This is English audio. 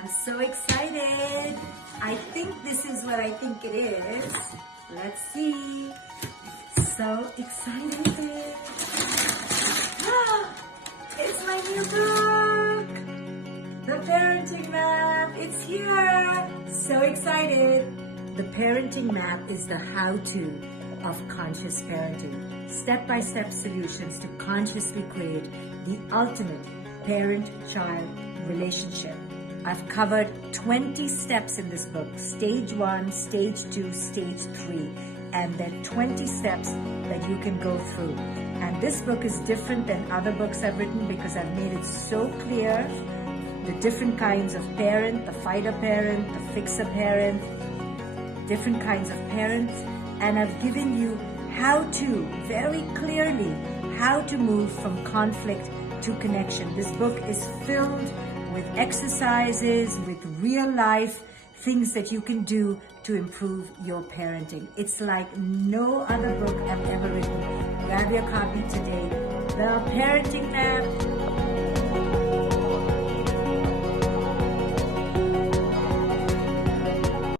I'm so excited. I think this is what I think it is. Let's see. So excited. Ah, it's my new book. The Parenting Map. It's here. So excited. The Parenting Map is the how-to of conscious parenting. Step-by-step solutions to consciously create the ultimate parent-child relationship. I've covered 20 steps in this book, stage 1, stage 2, stage 3, and there are 20 steps that you can go through. And this book is different than other books I've written because I've made it so clear, the different kinds of parent, the fighter parent, the fixer parent, different kinds of parents, and I've given you how to, very clearly, how to move from conflict to connection. This book is filled with exercises, with real life things that you can do to improve your parenting. It's like no other book I've ever written. Grab your copy today. The Parenting Map.